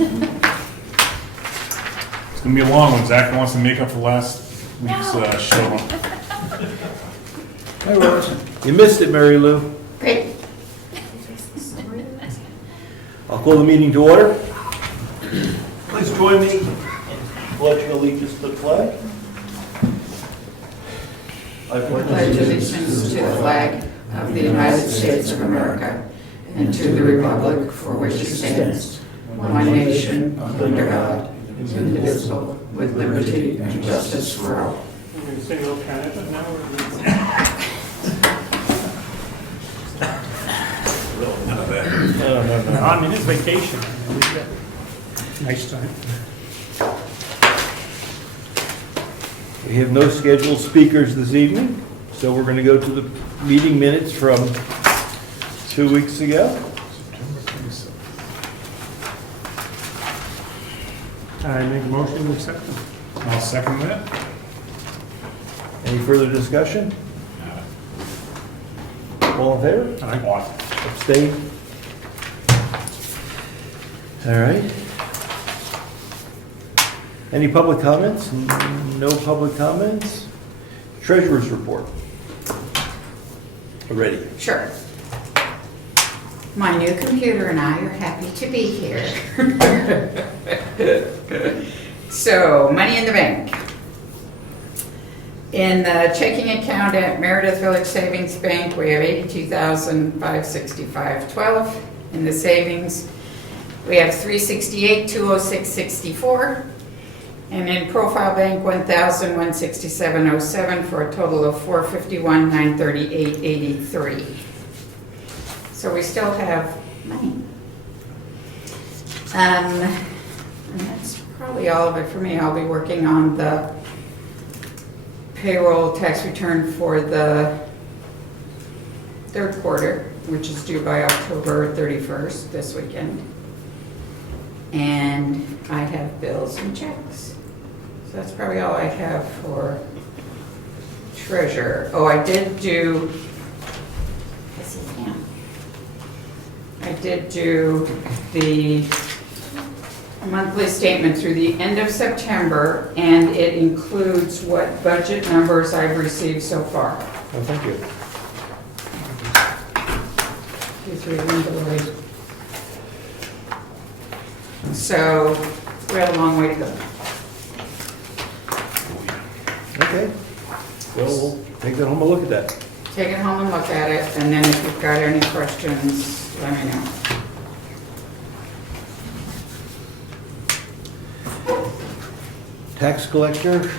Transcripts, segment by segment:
It's gonna be a long one. Zach wants to make up for last week's show. Hi, Ross. You missed it, Mary Lou. Great. I'll call the meeting to order. Please join me in pledging allegiance to the flag. I Pledge allegiance to the flag of the United States of America and to the republic for which it stands, one nation, under God, indivisible, with liberty and justice for all. We're going to sing Little Canada now? None of that. No, I mean, it's vacation. Nice time. We have no scheduled speakers this evening, so we're going to go to the meeting minutes from 2 weeks ago. September 27th. I make a motion to accept them. I'll second that. Any further discussion? All in favor? Aye. Abstain? All right. Any public comments? No public comments? Treasurer's report. Ready. Sure. My new computer and I are happy to be here. So, money in the bank. In the checking account at Meredith Village Savings Bank, we have $82,565.12. In the savings, we have $368,206.64. And in Profile Bank, $1,167.07 for a total of $451,938.83. So we still have money. And that's probably all of it for me. I'll be working on the payroll tax return for the third quarter, which is due by October 31st, this weekend. And I have bills and checks. So that's probably all I have for treasurer. Oh, I did do, yes, you can. I did do the monthly statement through the end of September, and it includes what budget numbers I've received so far. Oh, thank you. 2, 3, 1, delayed. So we have a long way to go. Okay. Well, we'll take that home and look at that. Take it home and look at it, and then if you've got any questions, let me know. Tax collector,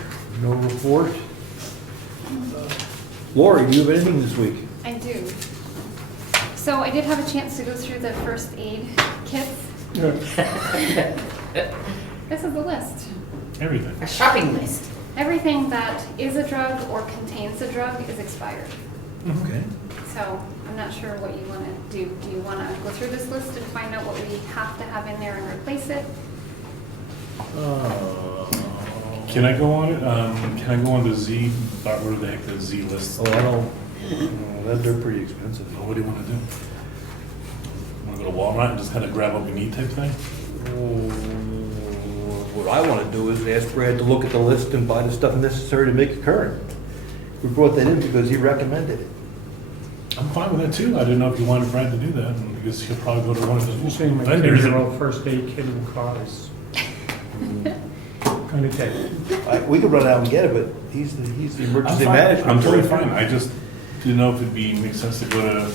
no report. Lori, do you have anything this week? I do. So I did have a chance to go through the first aid kits. This is the list. Everything. A shopping list. Everything that is a drug or contains a drug is expired. Okay. So I'm not sure what you want to do. Do you want to go through this list and find out what we have to have in there and replace it? Can I go on it? Can I go on the Z, where the heck the Z list? Oh, I don't, they're pretty expensive. Oh, what do you want to do? Want to go to Walmart and just kind of grab what we need type thing? What I want to do is ask Brad to look at the list and buy the stuff necessary to make it current. We brought that in because he recommended it. I'm fine with that too. I didn't know if you wanted Brad to do that, because he'll probably go to one of You're his saying my vendors. 10-year-old first aid kit in the car is kind of dead. We could run out and get it, but he's the I'm emergency fine. management. I'm totally director. fine. I just didn't know if it'd make sense to go to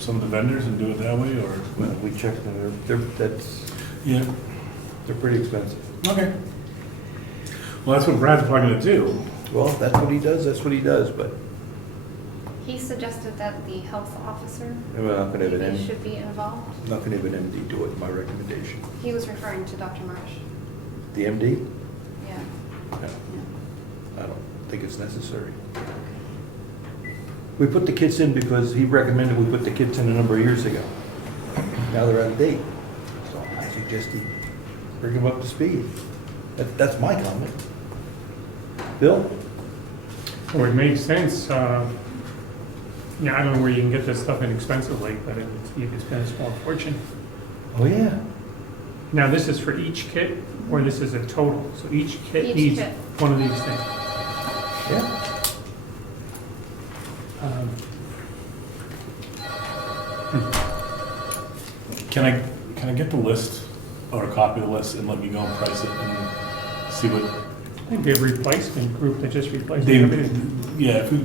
some of the vendors and do it that way, or. Well, we checked them, Yeah. they're pretty expensive. Okay. Well, that's what Brad's probably gonna do. Well, if that's what he does, but He suggested that the health officer we're not gonna have an maybe MD, should be involved. not gonna have an MD do it, my recommendation. He was referring to Dr. Marsh. The MD? Yeah. No, I don't think it's necessary. We put the kits in because he recommended we put the kits in a number of years ago. Now they're out of date. So I suggest he bring them up to speed. That's my comment. Bill? Well, it makes sense. Yeah, I don't know where you can get this stuff inexpensively, but it's going to small fortune. Oh, yeah. Now, this is for each kit, or this is a total? So each kit Each needs kit. one of these things. Yeah. Can I get the list or a copy of the list and let me go and price it and see what I think they have a replacement group that just replaced they, everything. yeah, if we,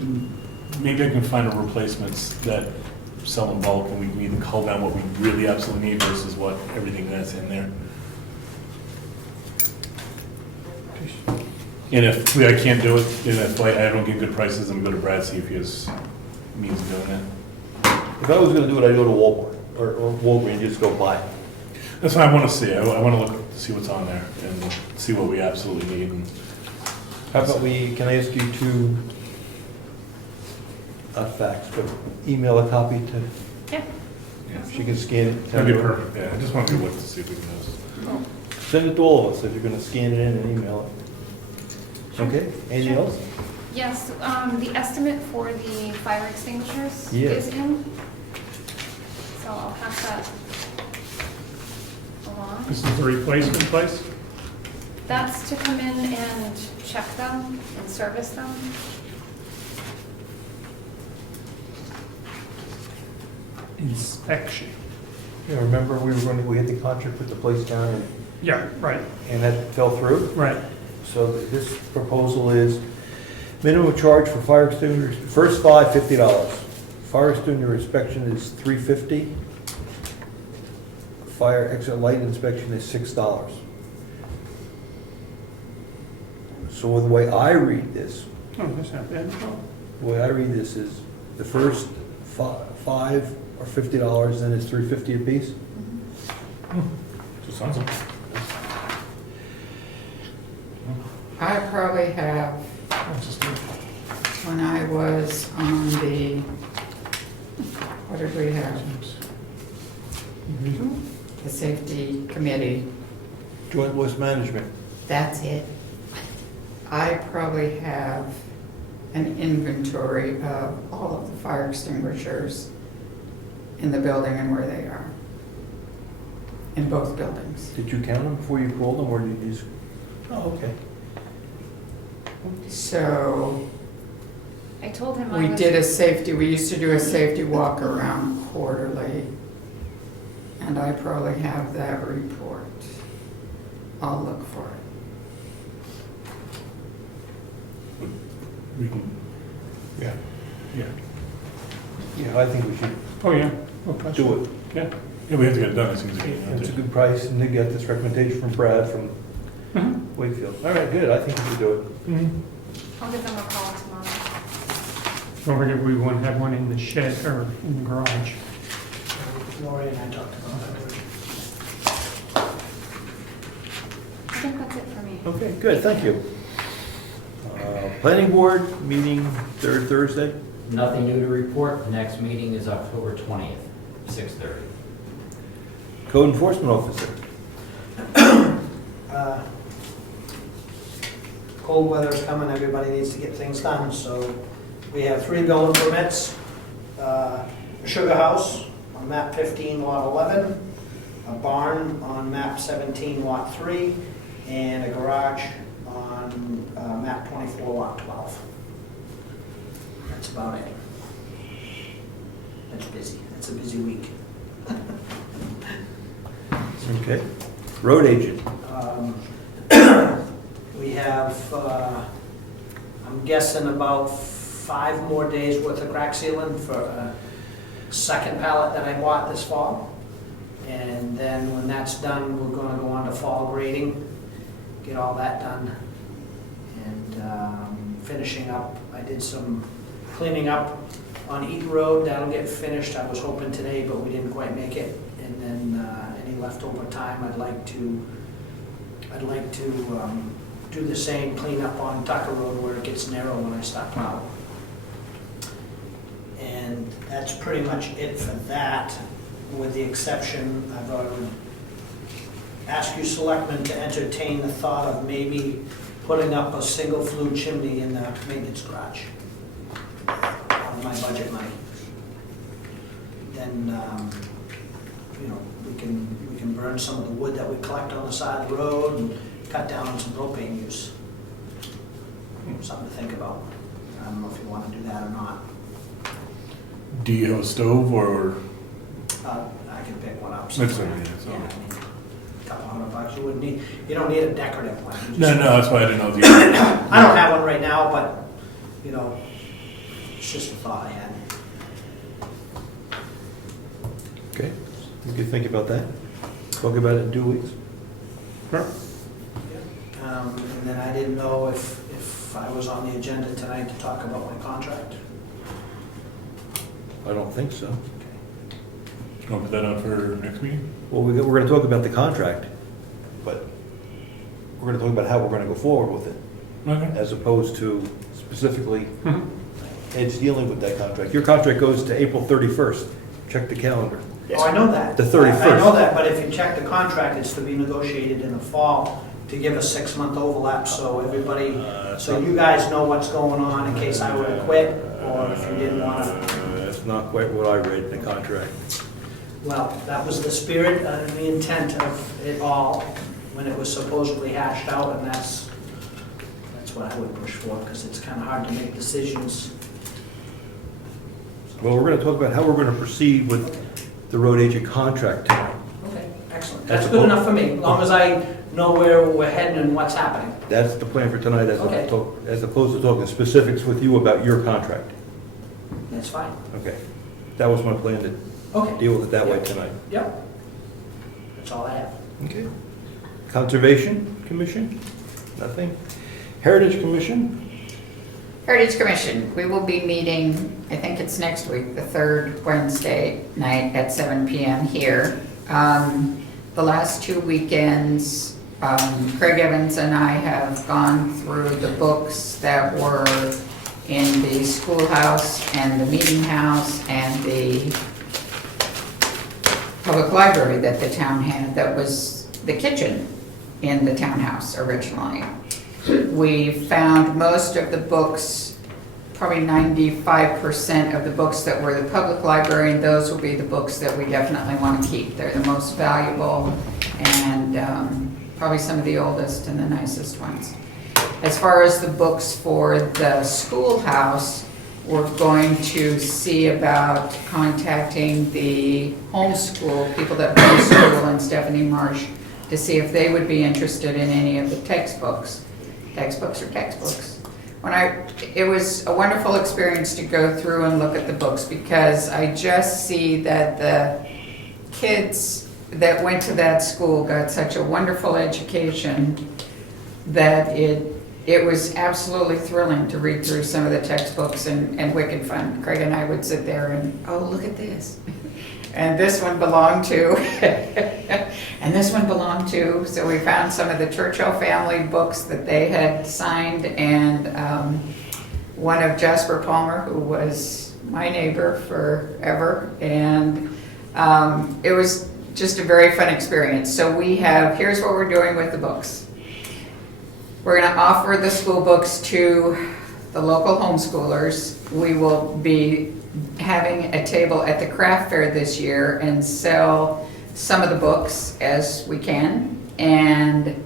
maybe I can find a replacements that sell in bulk and we can either cull down what we really absolutely need versus what everything that's in there. And if I can't do it, and if I don't get good prices, I'm gonna go to Brad, see if he has means of doing it. If I was gonna do it, I'd go to Walmart or Walgreens, just go buy it. That's what I wanna see, I wanna look, see what's on there and see what we absolutely need. And How about can I ask you to, not fax, but email a copy to, Yeah. she can scan it. That'd be perfect, yeah, I just wanted to look to see if we can do this. Send it to all of us if you're gonna scan it in and email it. Okay, anything Sure. else? Yes, the estimate for the fire extinguishers Yeah. is in. So I'll pass that along. This is the replacement place? That's to come in and check them and service them. Inspection. Yeah, remember we had the contract with the place down Yeah, right, and that fell through? right. So this proposal is minimum charge for fire extinguishers, first five, $50. Fire extinguisher inspection is $350. Fire exit light inspection is $6. So the way I read this, Oh, that's not bad at all. the way I read this is the first five are $50, then it's $350 apiece. So sounds like. I probably have, when I was on the, what did we have? The safety committee, Joint Waste Management. that's it. I probably have an inventory of all of the fire extinguishers in the building and where they are. In both buildings. Did you count them before you called them, or did you just? Oh, okay. So I told him I we was. did a safety, we used to do a safety walk around quarterly. And I probably have that report. I'll look for it. We can, Yeah. yeah, Yeah, I think we should Oh, yeah. Oh, gosh. do it. Yeah. yeah, we have to get it done as soon as we It's a can. good price, and they got this recommendation from Brad from Mhm. Wakefield. All right, good, I think we should do it. Mhm. I'll give them a call tomorrow. Don't forget, we want to have one in the shed, or in the garage. Lori and I talked about that. I think that's it for me. Okay, good, thank you. Planning board meeting third Thursday. Nothing new to report. The next meeting is October 20th, 6:30. Code enforcement officer. Cold weather's coming, everybody needs to get things done, so we have 3 building permits. A sugar house on map 15, lot 11, a barn on map 17, lot 3, and a garage on map 24, lot 12. That's about it. That's busy, that's a busy week. Okay. Road agent. We have, I'm guessing about 5 more days worth of crack sealing for a second pallet that I bought this fall. And then when that's done, we're gonna go on to fall grading, get all that done. And finishing up, I did some cleaning up on Eaton Road, that'll get finished, I was hoping today, but we didn't quite make it. And then any leftover time, I'd like to do the same cleanup on Tucker Road where it gets narrow when I stop plowing. And that's pretty much it for that, with the exception, I would ask you selectmen to entertain the thought of maybe putting up a single flue chimney in the maintenance garage on my budget money. Then you know, we can burn some of the wood that we collect on the side of the road and cut down on some propane use. Something to think about. I don't know if you want to do that or not. Do you have a stove or? I can pick one up. That's somewhere. all right, that's all right. Yeah, $200, you wouldn't need, you don't need a decorative one. You No, just- no, that's why I didn't know if you. I don't have one right now, but, you know, it's just a thought I had. Okay, you can think about that. Talk about it in 2 weeks. Sure. And then I didn't know if I was on the agenda tonight to talk about my contract. I don't think so. Want to put that on for next meeting? Well, we're going to talk about the contract, but we're going to talk about how we're going to go forward with it, Okay. as opposed to specifically Mhm. Ed's dealing with that contract. Your contract goes to April 31st. Check the calendar. Oh, I know that. The 31st. I know that, but if you check the contract, it's to be negotiated in the fall to give a 6-month overlap, so everybody, so you guys know what's going on in case I were to quit, or if you didn't want to. That's not quite what I read in the contract. Well, that was the spirit and the intent of it all when it was supposedly hashed out, and that's what I would push for, because it's kind of hard to make decisions. Well, we're going to talk about how we're going to proceed with the road agent contract tonight. Okay, excellent. That's That's good a- enough for me, as long as I know where we're heading and what's happening. That's the plan for tonight, Okay. as opposed to talking specifics with you about your contract. That's fine. Okay. That was my plan to Okay. deal with it that way tonight. Yep. That's all I have. Okay. Conservation Commission? Nothing. Heritage Commission? Heritage Commission, we will be meeting, I think it's next week, the third Wednesday night at 7 PM here. The last 2 weekends, Craig Evans and I have gone through the books that were in the schoolhouse and the meeting house and the public library that the town had, that was the kitchen in the townhouse originally. We found most of the books, probably 95% of the books that were the public library, and those will be the books that we definitely want to keep. They're the most valuable and probably some of the oldest and the nicest ones. As far as the books for the schoolhouse, we're going to see about contacting the homeschool, people that homeschool and Stephanie Marsh, to see if they would be interested in any of the textbooks. Textbooks are textbooks. It was a wonderful experience to go through and look at the books, because I just see that the kids that went to that school got such a wonderful education that it was absolutely thrilling to read through some of the textbooks, and wicked fun. Craig and I would sit there and, oh, look at this. And this one belonged to, and this one belonged to. So we found some of the Churchill family books that they had signed, and one of Jasper Palmer, who was my neighbor forever. And it was just a very fun experience. So here's what we're doing with the books. We're going to offer the school books to the local homeschoolers. We will be having a table at the craft fair this year and sell some of the books as we can. And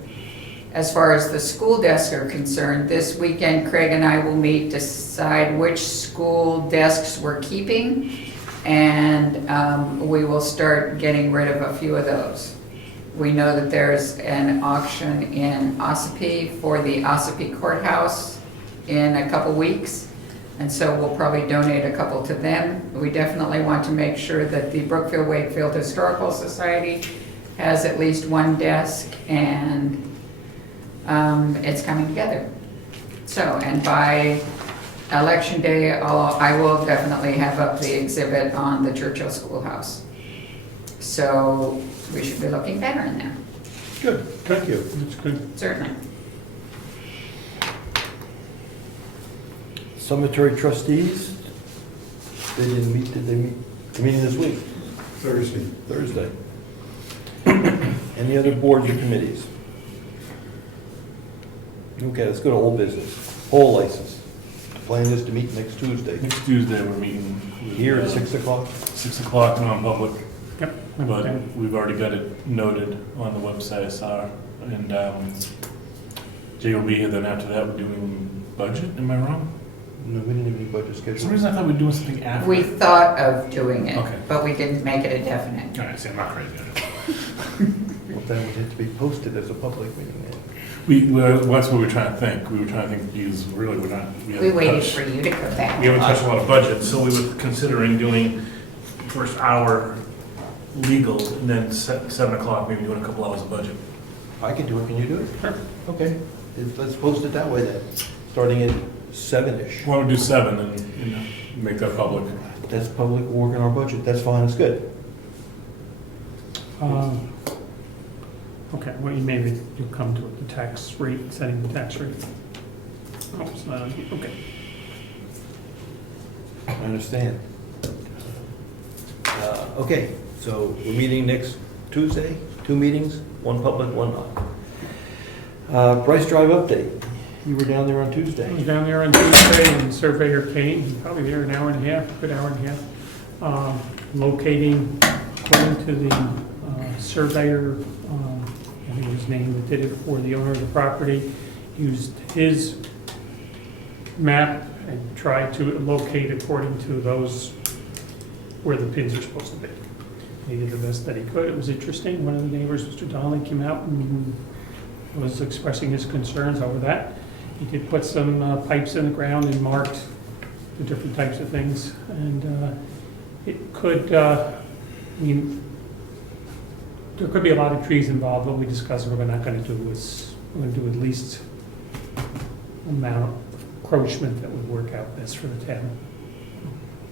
as far as the school desks are concerned, this weekend Craig and I will meet to decide which school desks we're keeping, and we will start getting rid of a few of those. We know that there's an auction in Ossipee for the Ossipee Courthouse in a couple weeks, and so we'll probably donate a couple to them. We definitely want to make sure that the Brookfield Wakefield Historical Society has at least one desk, and it's coming together. So, and by Election Day, I will definitely have up the exhibit on the Churchill Schoolhouse. So we should be looking better in there, Good, thank you. That's good. certainly. Cemetery trustees, they didn't meet, did they meet? The meeting this week? Thursday. Any other boards or committees? Okay, let's go to old business. Whole license. The plan is to meet next Tuesday. Next Tuesday, we're meeting. Here at 6 o'clock. 6 o'clock, non-public. Yep. but Okay. we've already got it noted on the website, I saw. And Jay will be here, then after that, we're doing budget, am I wrong? No, we didn't have any budget For some scheduled. reason I thought we were doing something after. We thought of doing it, Okay. but we didn't make it a definite. All right, see, I'm not crazy. Well, then it had to be posted as a public meeting then. That's what we were trying to think. We were trying to think, because really, we're not. We haven't waited touched- for you to come back. We haven't touched a lot of budget, so we were considering doing first hour legal, and then 7 o'clock, maybe doing a couple hours of budget. I can do it, can you do it? Sure. Okay, let's post it that way then, starting at 7-ish. Why don't we do 7 and, make that public? That's public, we're working our budget, that's fine, it's good. Okay, well, maybe you'll come to it, the tax rate, setting the tax rate. Oh, it's not, okay. I understand. Okay, so we're meeting next Tuesday, 2 meetings, 1 public, 1 not. Bryce Drive update, you were down there on I Tuesday. was down there on Tuesday and Surveyor Kane, he's probably there an hour and a half, a good hour and a half, locating, according to the surveyor, I think his name that did it for the owner of the property, used his map and tried to locate according to those where the pins are supposed to be. He did the best that he could. It was interesting. One of the neighbors, Mr. Donnelly, came out and was expressing his concerns over that. He did put some pipes in the ground and marked the different types of things. And it could, there could be a lot of trees involved. What we discussed, what we're not going to do is, we're going to do at least amount of encroachment that would work out best for the town.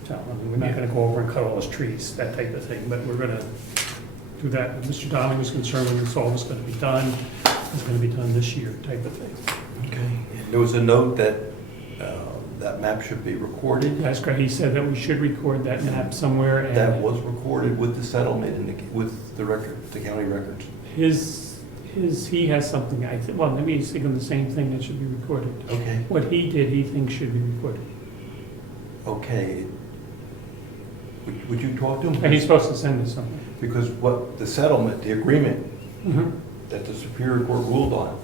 So, I mean, we're not going to go over and cut all those trees, that type of thing, but we're going to do that. Mr. Donnelly was concerned when this all was going to be done, it's going to be done this year, type of thing. Okay. There was a note that that map should be recorded. That's correct. He said that we should record that map somewhere, and That was recorded with the settlement and with the record, the county records. he has something, well, maybe he's thinking the same thing that should be recorded. Okay. What he did, he thinks should be recorded. Okay. Would you talk to him? And he's supposed to send us something. Because what the settlement, the agreement Mhm. that the Superior Court ruled on,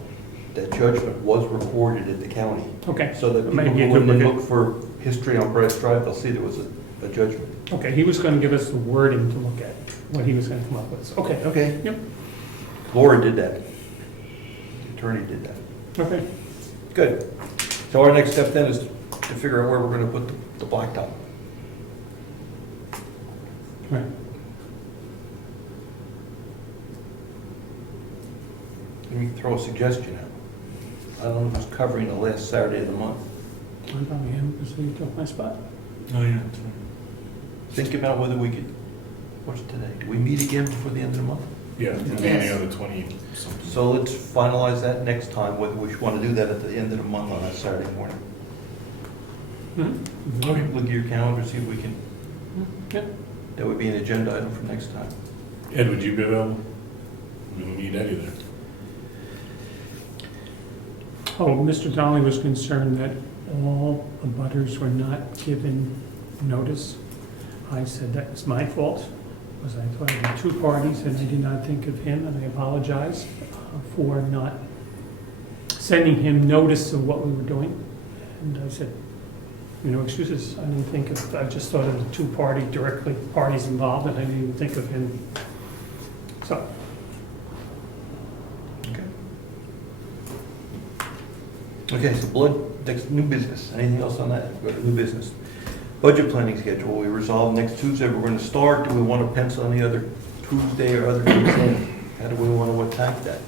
that judgment was recorded at the county. Okay. So that people Maybe you go in could and look look for history on Bryce Drive, they'll see there was a judgment. Okay, he was going to give us the wording to look at, what he was going to come up with. Okay, Okay. Yep. Laura did that. The attorney did that. okay. Good. So our next step then is to figure out where we're gonna put the blacktop. Right. Let me throw a suggestion out. I don't know who's covering the last Saturday of the month. I probably am, because he took my spot. Oh, yeah. Think about whether we could, what's today? Do we meet again before the end of the month? Yeah, Yes. maybe on the 20-something. So let's finalize that next time, whether we want to do that at the end of the month on that Saturday morning. Mhm. Okay. Look at your calendar, see if we can, Yep. that would be an agenda item for next time. Ed, would you be available? We don't need Eddie there. Oh, Mr. Donnelly was concerned that all the butters were not given notice. I said that was my fault, because I thought there were 2 parties and I did not think of him, and I apologize for not sending him notice of what we were doing. And I said, no excuses, I didn't think of, I just thought of the 2 parties involved, and I didn't even think of him. So, Okay, so next, new business, anything else on that? Go to new business. Budget planning schedule, we resolve next Tuesday, we're gonna start, do we want to pencil any other Tuesday or other days in? How do we want to attack that?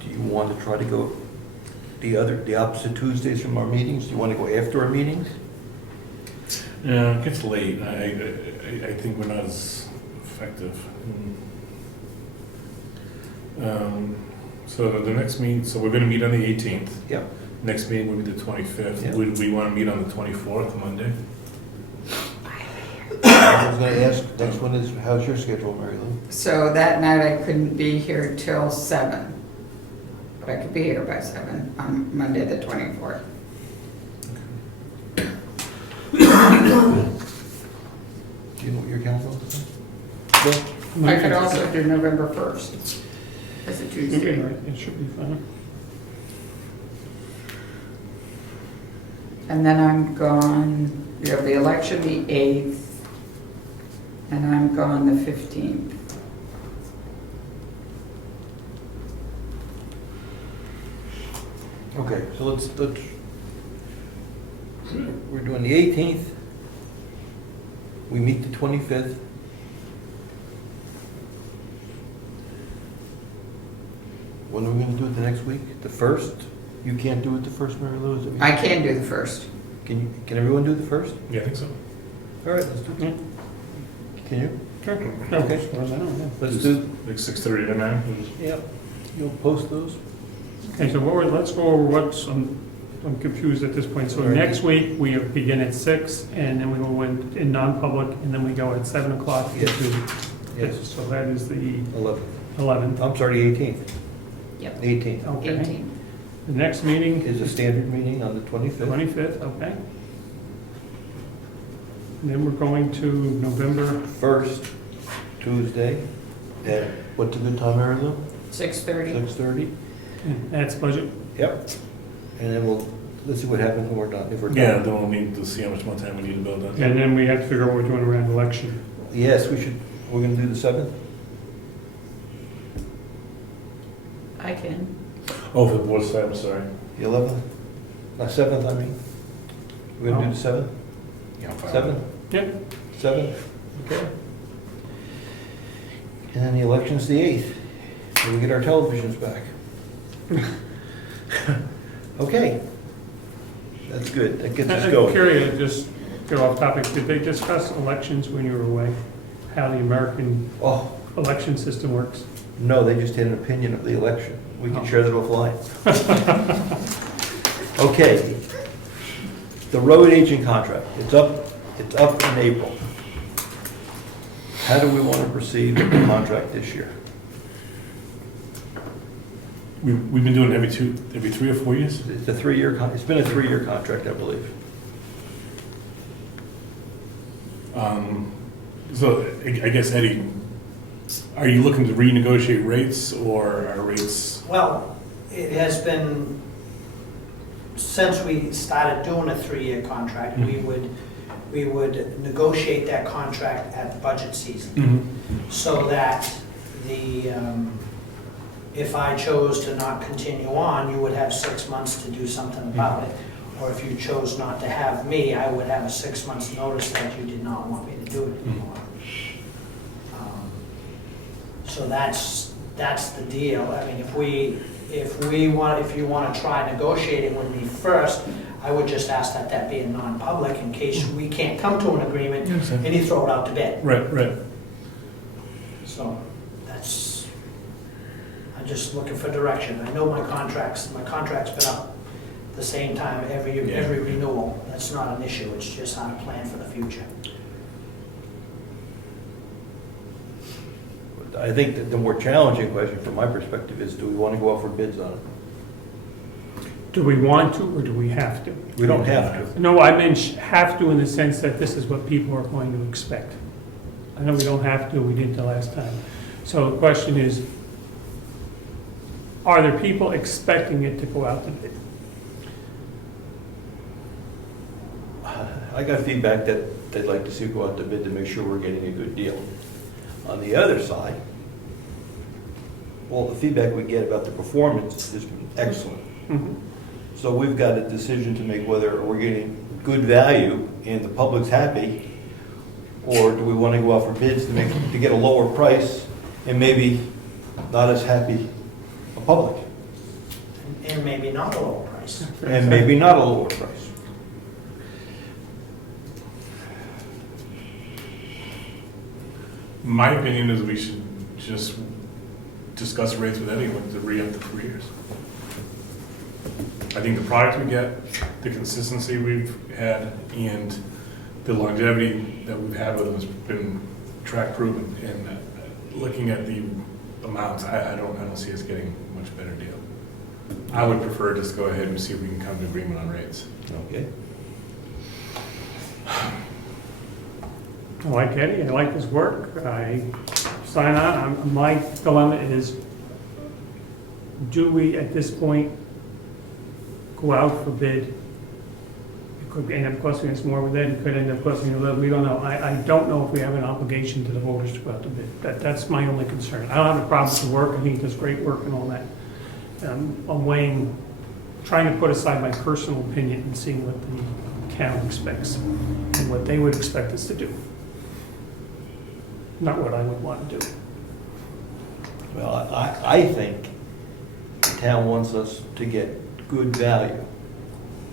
Do you want to try to go the opposite Tuesdays from our meetings? Do you want to go after our meetings? Yeah, it gets late. I think we're not as effective. So the next meeting, so we're gonna meet on the 18th. Yep. Next meeting will be the 25th. Yeah. Would we wanna meet on the 24th, Monday? I was gonna ask, next one is, how's your schedule, Mary Lou? So that night I couldn't be here till 7. But I could be here by 7 on Monday the 24th. Do you know what your calendar is? I could also do November 1st. As a Okay, Tuesday. right, it should be fine. And then I'm gone, we have the election the 8th, and I'm gone the 15th. Okay, so let's, we're doing the 18th. We meet the 25th. When are we gonna do it the next week? The 1st? You can't do it the 1st, Mary Lou? Is it- I can do the 1st. Can everyone do the 1st? Yeah, I think so. All right, let's do Yeah. it. Can you? Sure. No, Okay. as far as I know, yeah. Let's do, Like 6:30 to 9? yeah, you'll post those? Okay, so let's go over what's, I'm confused at this point. So All right. next week, we begin at 6, and then we go in non-public, and then we go at 7 o'clock. Yes. Yes, So that is the 11th. 11th. I'm sorry, the 18th. Yep. 18th Okay. 18th. The next meeting is a standard meeting on the 25th. 25th, okay. And then we're going to November, 1st, Tuesday, at, what's a good time, Mary Lou? 6:30. 6:30? that's budget. Yep. And then let's see what happens when we're done, if we're done. Yeah, then we'll need to see how much more time we need to build on. And then we have to figure out what we're doing around election. Yes, we're gonna do the 7th? I can. Oh, for the board side, I'm sorry. The 11th? 7th, I mean. We're gonna do the 7th? Yeah, I'm fine. 7th? Yep. 7th? Okay. And then the election's the 8th, when we get our televisions back. Okay. That's good, that gets us I'm going. curious, just go off topic, did they discuss elections when you were away? How the American Oh, election system works? no, they just had an opinion of the election. We can Oh. share that offline. Okay. The road agent contract, it's up in April. How do we want to proceed with the contract this year? We've been doing it every 3 or 4 years? It's a 3-year, it's been a 3-year contract, I believe. So I guess, Eddie, are you looking to renegotiate rates, or are rates? Well, it has been, since we started doing a 3-year contract, we would negotiate that contract at budget season. So that if I chose to not continue on, you would have 6 months to do something about it. Or if you chose not to have me, I would have a 6 months notice that you did not want me to do it anymore. So that's the deal. I mean, if you want to try negotiating with me first, I would just ask that be a non-public in case we can't come to an agreement and you throw it out to bid. Right. So I'm just looking for direction. I know my contract's been up the same time every renewal. That's not an issue, it's just how to plan for the future. I think that the more challenging question from my perspective is, do we want to go out for bids on it? Do we want to, or do we have to? We don't have to. No, I meant have to in the sense that this is what people are going to expect. I know we don't have to, we didn't the last time. So the question is, are there people expecting it to go out to bid? I got feedback that they'd like to see it go out to bid to make sure we're getting a good deal. On the other side, well, the feedback we get about the performance has been excellent. Mhm. So we've got a decision to make whether we're getting good value and the public's happy, or do we want to go out for bids to get a lower price and maybe not as happy a public, And maybe not a lower price. and maybe not a lower price. My opinion is we should just discuss rates with Eddie with the re-up to 3 years. I think the product we get, the consistency we've had, and the longevity that we've had with them has been track proven. And looking at the amounts, I don't see us getting a much better deal. I would prefer just go ahead and see if we can come to agreement on rates. Okay. I like Eddie, I like his work, I sign on. My dilemma is, do we, at this point, go out for bid? It could end up costing us more with it, it could end up costing a little, we don't know. I don't know if we have an obligation to the voters to go out to bid. That's my only concern. I don't have a problem with the work, I think he does great work and all that. I'm weighing, trying to put aside my personal opinion and seeing what the town expects and what they would expect us to do. Not what I would want to do. Well, I think the town wants us to get good value.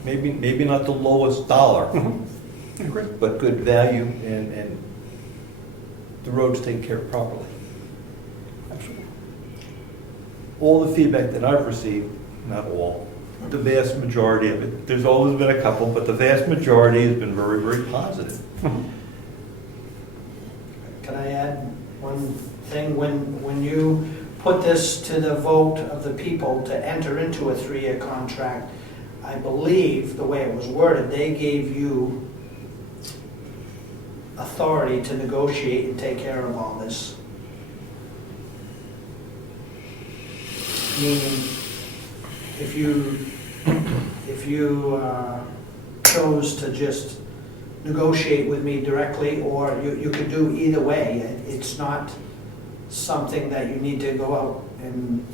Maybe not the lowest dollar, I agree. but good value and the roads taken care of properly. Absolutely. All the feedback that I've received, not all, the vast majority of it, there's always been a couple, but the vast majority has been very, very positive. Can I add one thing? When you put this to the vote of the people to enter into a 3-year contract, I believe, the way it was worded, they gave you authority to negotiate and take care of all this. Meaning, if you chose to just negotiate with me directly, or you could do either way. It's not something that you need to go out and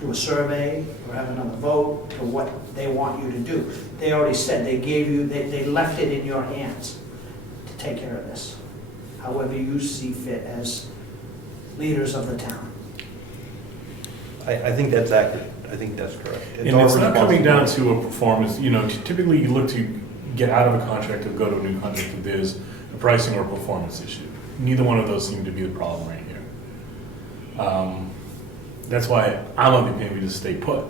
do a survey or have another vote to what they want you to do. They already said, they gave you, they left it in your hands to take care of this, however you see fit as leaders of the town. I think that's accurate. I think that's correct. And it's not coming down responsibility. to a performance, typically you look to get out of a contract or go to a new contract if there's a pricing or a performance issue. Neither one of those seem to be the problem right here. That's why I'm of the opinion we just stay put.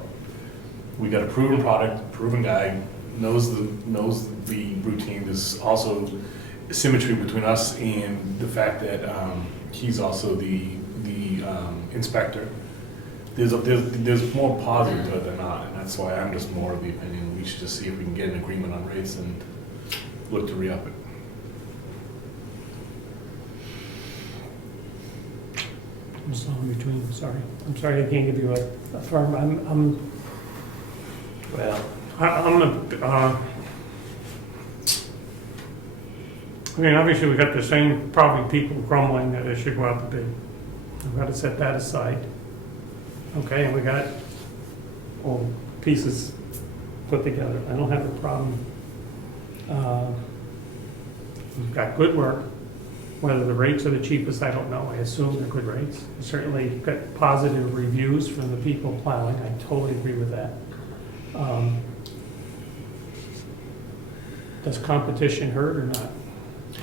We got a proven product, proven guy, knows the routine. There's also symmetry between us and the fact that he's also the inspector. There's more positive to it than not, and that's why I'm just more of the opinion we should just see if we can get an agreement on rates and look to re-up it. I'm still in between, sorry. I'm sorry I can't give you a firm, Well, I mean, obviously, we got the same probably people grumbling that it should go out to bid. We've got to set that aside. Okay, and we got all pieces put together. I don't have a problem. We've got good work. Whether the rates are the cheapest, I don't know. I assume they're good rates. We certainly got positive reviews from the people plowing. I totally agree with that. Does competition hurt or not?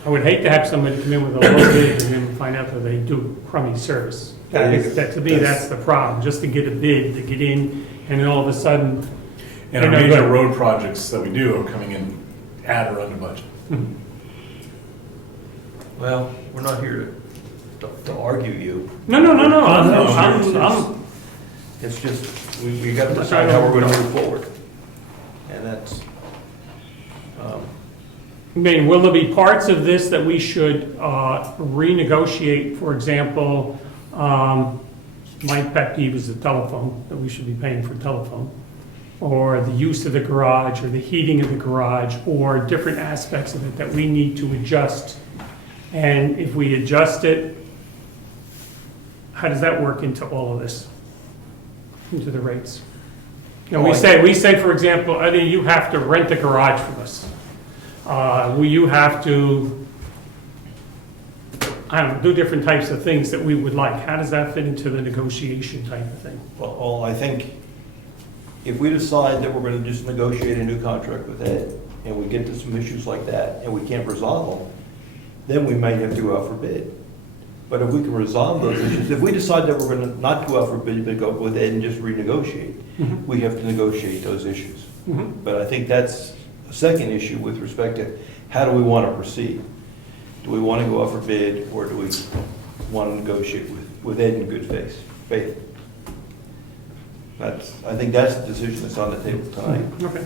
I would hate to have somebody come in with a low bid and then find out that they do crummy service. To me, that's the problem, just to get a bid, to get in, and then all of a sudden. And our major road projects that we do are coming in at or under budget. well, we're not here to argue you. No. I'm It's just, we got to decide how we're going to move forward. And that's, I mean, will there be parts of this that we should renegotiate? For example, my pet peeve is the telephone, that we should be paying for telephone, or the use of the garage, or the heating of the garage, or different aspects of it that we need to adjust. And if we adjust it, how does that work into all of this, into the rates? We say, for example, Eddie, you have to rent a garage from us. You have to, I don't know, do different types of things that we would like. How does that fit into the negotiation type of thing? well, I think if we decide that we're going to just negotiate a new contract with Ed, and we get to some issues like that, and we can't resolve them, then we may have to go out for bid. But if we can resolve those issues, if we decide that we're going to not go out for bid, but go with Ed and just renegotiate, we have to negotiate those issues. But I think that's a second issue with respect to how do we want to proceed? Do we want to go out for bid, or do we want to negotiate with Ed in good faith? I think that's the decision that's on the table tonight. Okay.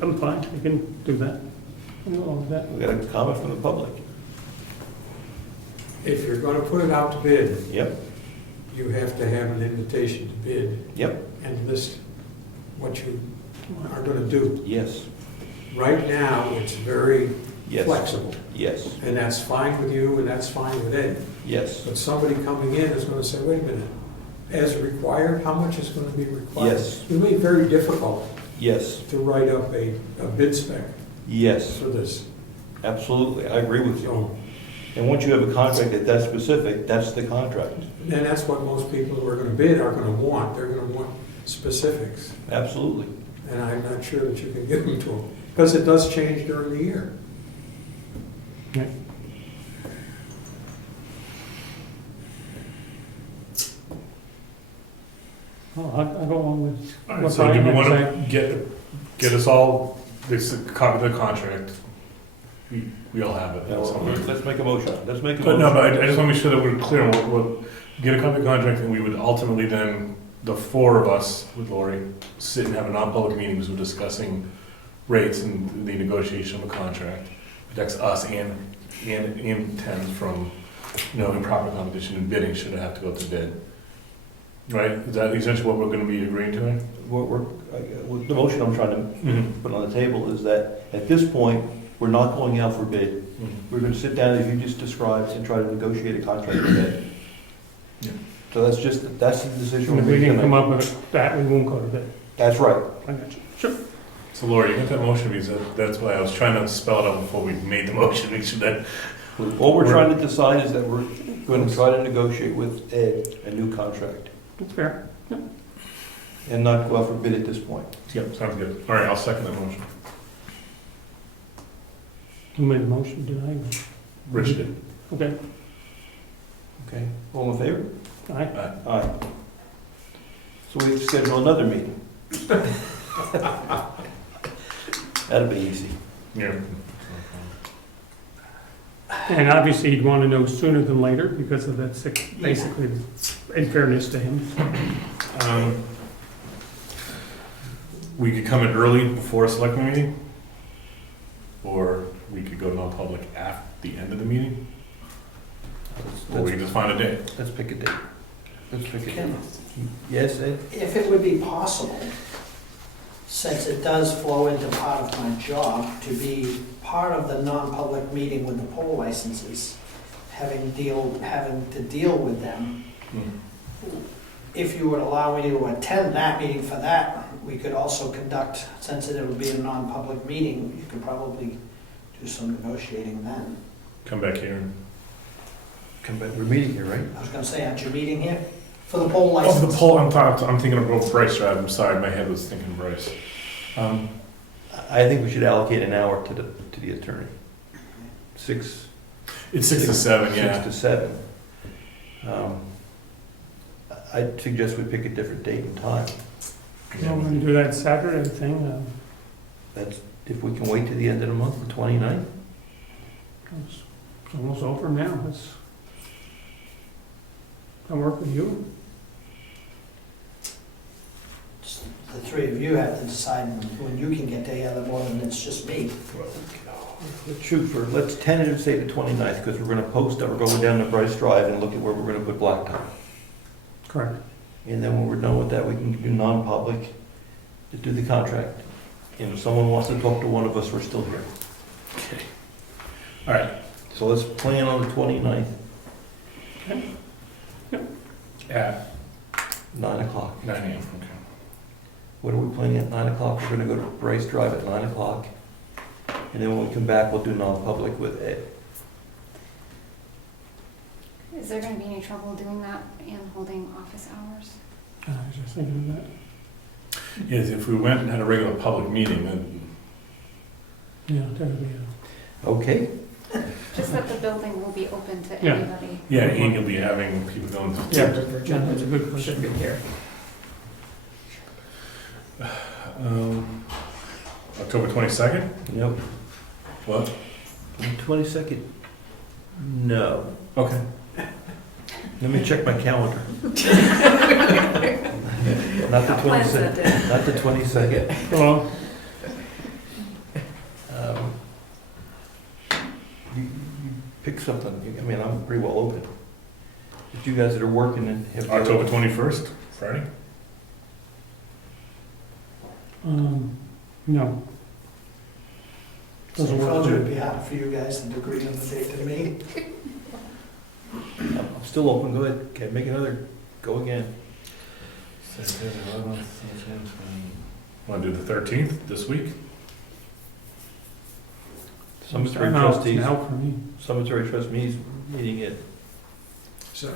I'm fine, we can do that. I know all that. We got a comment from the public. If you're gonna put it out to bid, Yep, you have to have an invitation to bid yep, and list what you are gonna do. yes, Right now, it's very yes, flexible, yes, and that's fine with you, and that's fine with Ed. yes, But somebody coming in is gonna say, wait a minute, as required, how much is gonna be required? Yes. It may be very difficult yes, to write up a bid spec yes, for this. absolutely, I agree with you. So, And once you have a contract that's specific, that's the contract. and that's what most people who are gonna bid are gonna want. They're gonna want specifics. Absolutely. And I'm not sure that you can give them to them, because it does change during the year. Right. Well, I go along with All right, what so do Brian we had want to say. to get us all, this copy of the contract? We all have it Now, somewhere. let's make a motion, let's make a But motion. no, but I just want to make sure that we're clear on what, get a copy of the contract, and we would ultimately then, the four of us with Lori, sit and have a non-public meeting, because we're discussing rates and the negotiation of a contract. Protects us and intends from, improper competition and bidding, should it have to go to bid. Right? Is that essentially what we're gonna be agreeing to? The motion I'm trying to put on the table is that, at this point, we're not going out for bid. We're gonna sit down, as you just described, and try to negotiate a contract with Ed. Yeah. So that's the decision And if we're we making didn't come tonight. up with that, we won't go to bid. That's right. I got you. Sure. So Lori, you got that motion, because that's why I was trying to spell it out before we made the motion, make sure that. All we're trying to decide is that we're gonna try to negotiate with Ed a new contract, That's fair. and not go out for bid at this point. Yep, sounds good. All right, I'll second that motion. Who made the motion? Did I? Rich did. Okay. Okay, all in favor? Aye. Aye. So we have to schedule another meeting. That'll be easy. Yeah. And obviously, you'd want to know sooner than later because of that sick, basically, in fairness to him. We could come in early before a selectman meeting, or we could go non-public at the end of the meeting, or we could just find a day. Let's pick a date. Let's pick a date. Ken, Yes, Ed? if it would be possible, since it does flow into part of my job, to be part of the non-public meeting with the poll licenses, having to deal with them, if you would allow me to attend that meeting for that, we could also conduct, since it would be a non-public meeting, you could probably do some negotiating then. Come back here. Come back, we're meeting here, right? I was gonna say, aren't you meeting here? For the poll Oh, license? the poll, I'm thinking of Bryce Drive, I'm sorry, my head was thinking Bryce. I think we should allocate an hour to the attorney. It's 6 to 7, yeah. 6 to 7. I'd suggest we pick a different date and time. So we're going to do that Saturday thing. That's, if we can wait to the end of the month, the 29th. It's almost over now. That work with you? The three of you have to decide when you can get together more than it's just me. Let's shoot for, let's tentatively say the 29th, because we're gonna post that, we're going down to Bryce Drive and look at where we're gonna put blacktop. Correct. And then when we're done with that, we can do non-public to do the contract. And if someone wants to talk to one of us, we're still here. Okay. All right. So let's plan on the 29th, At 9 o'clock. 9 a.m., okay. What are we planning at 9 o'clock? We're gonna go to Bryce Drive at 9 o'clock. And then when we come back, we'll do non-public with Ed. Is there gonna be any trouble doing that and holding office hours? I was just thinking of that. Yes, if we went and had a regular public meeting, then Yeah, that would be Okay? Just that the building will be open to Yeah. anybody. yeah, and you'll be having people going to. Yeah, that's a good question. October 22nd? Yep. What? 22nd? No. Okay. Let me check my calendar. Not the Got plans that 22nd. day. Not the 22nd. Well, you pick something, I mean, I'm pretty well open. But you guys that are working and have. the other- October 21st, Friday? No. So Doesn't work. it would be harder for you guys to agree on the date than me. I'm still open, go ahead, okay, make another, go again. Want to do the 13th this week? Cemetery No, it's trustees, now for me. cemetery trustees meeting at, So,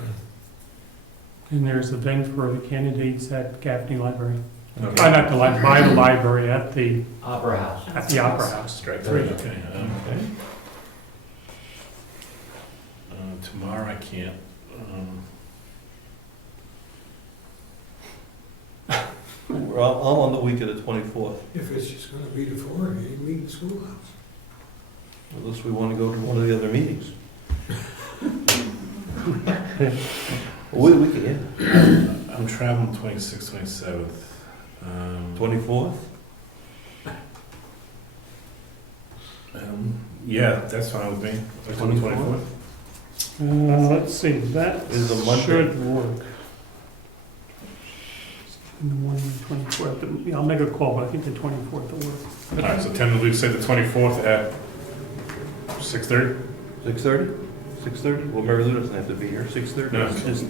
And there's the event for the candidates at Gaffney Library. Okay. Not the library, by the library, at the Opera House. Opera House. Strike three, okay. okay. Tomorrow I can't. Well, I'm on the week of the 24th, if it's just gonna be the four, you meet in the schoolhouse. unless we want to go to one of the other meetings. We can, yeah. I'm traveling 26th, 27th. 24th? Yeah, that's fine with me. October 24th? Let's see, that Is it a Monday? should work. The one, 24th, yeah, I'll make a call, but I think the 24th will work. All right, so tentatively say the 24th at 6:30? 6:30? 6:30? Well, Mary Lou doesn't have to be here, 6:30? No. Just-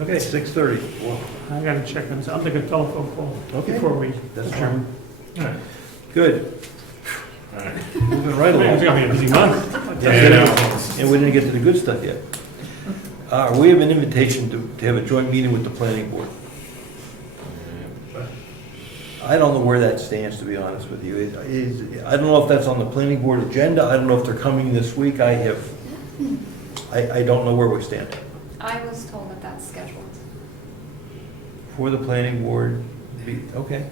Okay, 6:30. Well, I gotta check on, I'll take a telephone call okay, before we that's adjourn. All right. good. All right. Moving right It's along. gonna be a busy month. Yeah, I know. And we didn't get to the good stuff yet. We have an invitation to have a joint meeting with the planning board. I don't know where that stands, to be honest with you. I don't know if that's on the planning board agenda. I don't know if they're coming this week. I don't know where we stand. I was told that that's scheduled. For the planning board, okay.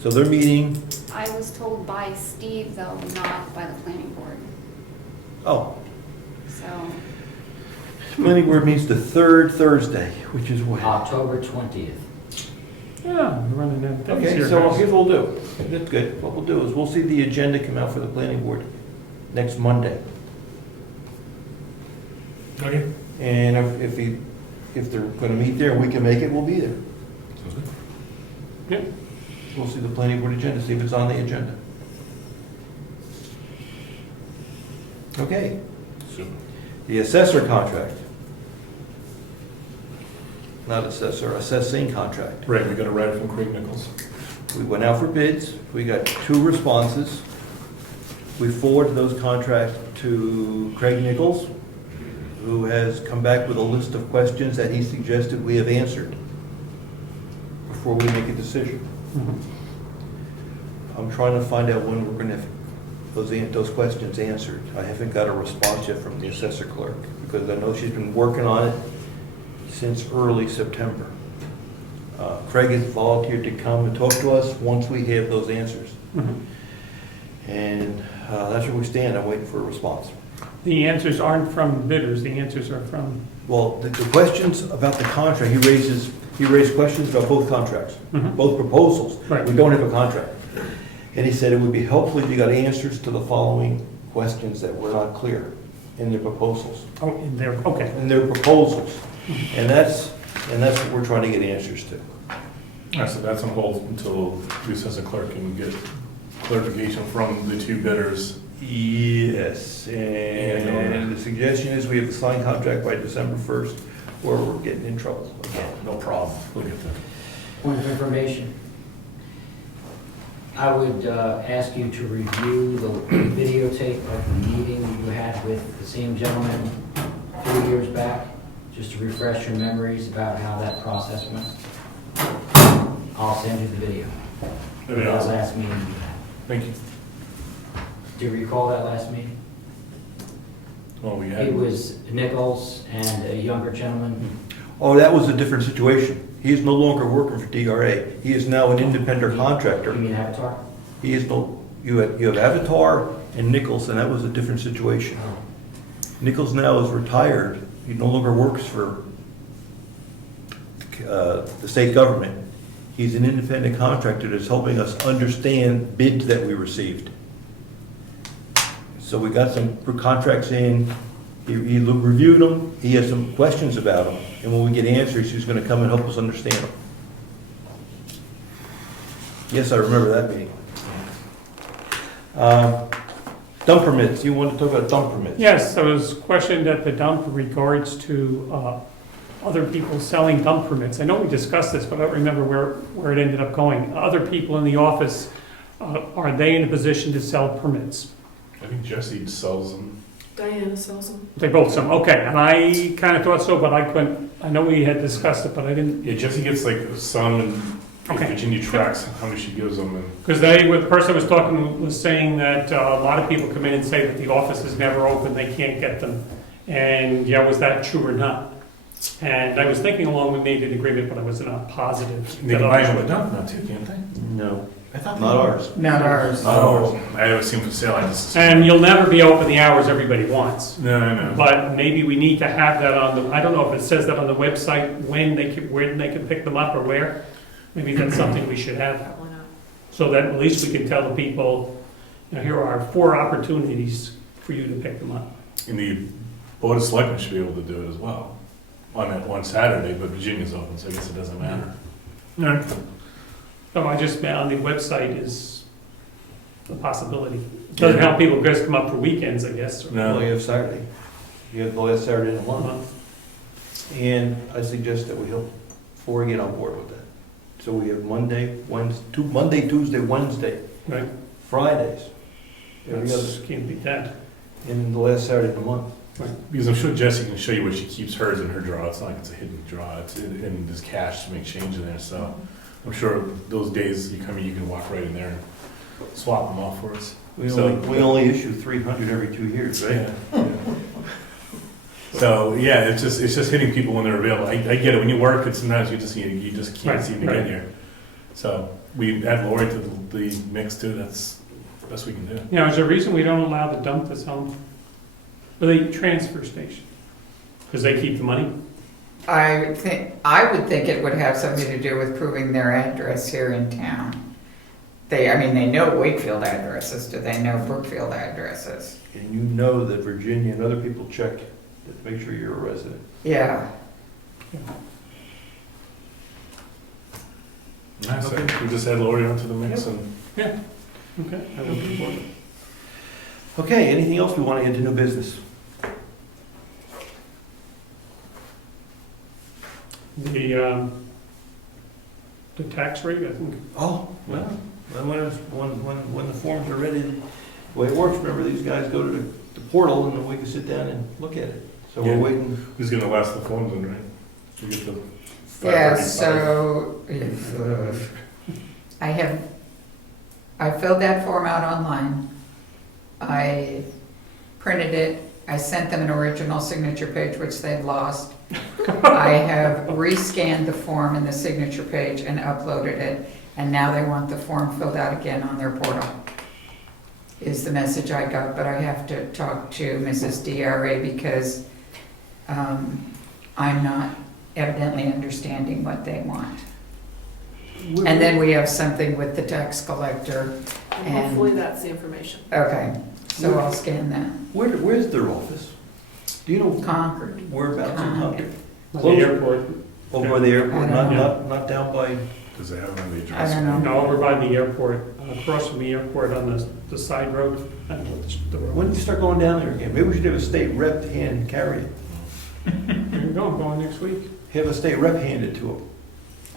So they're meeting, I was told by Steve, though, not by the planning board. oh, So, planning board meets the third Thursday, which is what? October 20th. Yeah, we're running out of things Okay, here, so guys. here's what we'll do. That's good. What we'll do is we'll see the agenda come out for the planning board next Monday. Okay. And if they're gonna meet there and we can make it, we'll be there. Sounds good. Yeah. We'll see the planning board agenda, see if it's on the agenda. Okay, Super. the assessor contract. Not assessor, assessing contract. Right, we got a write from Craig Nichols. We went out for bids, we got 2 responses. We forwarded those contracts to Craig Nichols, who has come back with a list of questions that he suggested we have answered before we make a decision. Mhm. I'm trying to find out when we're gonna have those questions answered. I haven't got a response yet from the assessor clerk, because I know she's been working on it since early September. Craig has volunteered to come and talk to us once we have those answers. Mhm. And that's where we stand, I'm waiting for a response. The answers aren't from bidders, the answers are from, Well, the questions about the contract, he raised questions about both contracts, Mhm. both proposals. Right. We don't have a contract. And he said it would be helpful if you got answers to the following questions that were not clear in their proposals. oh, in there, okay. In their proposals. And that's what we're trying to get answers to. All right, so that's on hold until the assessor clerk can get clarification from the 2 bidders. Yes, and the suggestion is we have a signed contract by December 1st, or we're getting in trouble. No problem. We'll get that. Point of information. I would ask you to review the videotape of the meeting you had with the same gentleman a few years back, just to refresh your memories about how that process went. I'll send you the video. Maybe That I'll- last meeting you had. Thank you. Do you recall that last meeting? Well, we It had, was Nichols and a younger gentleman. Oh, that was a different situation. He is no longer working for DRA. He is now an independent You contractor. mean Avatar? He is you have Avatar and Nichols, and that was a different situation. Nichols now is retired. He no longer works for the state government. He's an independent contractor that's helping us understand bids that we received. So we got some contracts in, he reviewed them, he has some questions about them, and when we get answers, he's gonna come and help us understand them. Yes, I remember that meeting. Dump permits, you want to talk about dump permits? Yes, I was questioned at the dump in regards to other people selling dump permits. I know we discussed this, but I don't remember where it ended up going. Other people in the office, are they in a position to sell permits? I think Jesse sells them. Diana sells them. They both some, okay, and I kind of thought so, but I couldn't, I know we had discussed it, but I didn't, Yeah, Jesse gets like some, and Okay. Virginia tracks how many she gives them, and because the person I was talking was saying that a lot of people come in and say that the office is never open, they can't get them. And yeah, was that true or not? And I was thinking along, we made an agreement, but I was not positive. they can buy them at the dump now too, can't they? No, I thought not ours. Not ours. Oh, I always see them for sale, I just. And you'll never be open the hours everybody wants. No, I know. But maybe we need to have that on the, I don't know if it says that on the website, when they can pick them up or where. Maybe that's something we should have, Why not? so that at least we can tell the people, you know, here are 4 opportunities for you to pick them up. And the Board of Selectmen should be able to do it as well, on that one Saturday, but Virginia's open, so I guess it doesn't matter. No. No, I just meant on the website is a possibility. Doesn't help people just come up for weekends, I guess. or- Well, No, you have Saturday. You have the last Saturday of the month. Uh, And I suggest that we help 4 get on board with that. So we have Monday, Tuesday, Wednesday, Right, Fridays, every other, that's, can't beat that. in the last Saturday of the month. because I'm sure Jesse can show you where she keeps hers in her drawer, it's not like it's a hidden drawer, it's and there's cash to make change in there, so I'm sure those days you come in, you can walk right in there and swap them off for us. We So- only issue 300 every 2 years, right? Yeah. So, yeah, it's just hitting people when they're available. I get it, when you work, it's sometimes you just can't Right, seem to right. get here. So, we add Lori to the mix too, that's the best we can do. You know, is there a reason we don't allow the dump this home? Or the transfer station? Because they keep the money? I would think it would have something to do with proving their address here in town. They know Wakefield addresses, do they know Brookfield addresses? And you know that Virginia and other people check to make sure you're a resident. Yeah, Nice, we just add Lori onto the mix and. Okay, I will be for it. Okay, anything else we want to add to new business? The tax rate, I think. Oh, well, when the forms are ready, the way it works, remember, these guys go to the portal and then we can sit down and look at it. So we're Yeah. waiting. Who's gonna last the forms in, right? We get the. yeah, 535. so, I filled that form out online. I printed it, I sent them an original signature page, which they'd lost. I have rescanned the form and the signature page and uploaded it, and now they want the form filled out again on their portal, is the message I got, but I have to talk to Mrs. DRA because I'm not evidently understanding what they want. And then we have something with the tax collector. And hopefully that's the information. Okay, so I'll scan that. Where's their office? Do you know Concord. whereabouts in Concord? The Close. airport. Over by the airport, I don't not down by, Does it have it on the I address? don't know. No, over by the airport, across from the airport on the side road. I don't know what the road. when do you start going down there again? Maybe we should have a state rep hand carry it. Here we go, I'm going next week. Have a state rep hand it to them.